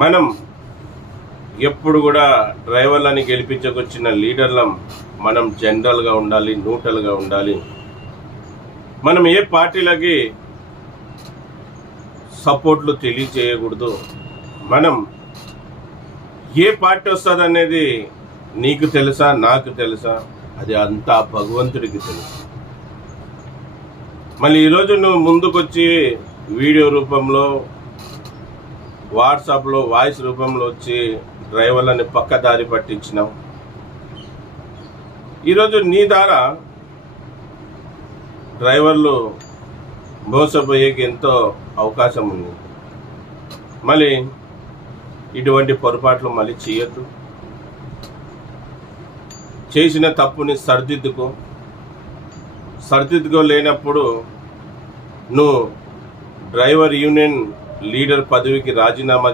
మనం ఎప్పుడు కూడా డ్రైవర్లని గెలిపించకొచ్చిన లీడర్లం మనం జనరల్గా ఉండాలి, న్యూట్రల్గా ఉండాలి. మనం ఏ పార్టీలకి సపోర్ట్లు తెలియచేయకూడదు. మనం ఏ పార్టీ వస్తుంది అనేది నీకు తెలుసా, నాకు తెలుసా, అది అంతా భగవంతుడికి తెలుసు. మళ్ళీ ఈరోజు నువ్వు ముందుకొచ్చి వీడియో రూపంలో, వాట్సాప్లో వాయిస్ రూపంలో వచ్చి డ్రైవర్లని పక్కదారి పట్టించినావు. ఈరోజు నీ ద్వారా డ్రైవర్లు మోసపోయేకి ఎంతో అవకాశం ఉంది. మళ్ళీ ఇటువంటి పొరపాట్లు మళ్ళీ చేయొద్దు. చేసిన తప్పుని సరిదిద్దుకోలేనప్పుడు నువ్వు డ్రైవర్ యూనియన్ లీడర్ పదవికి రాజీనామా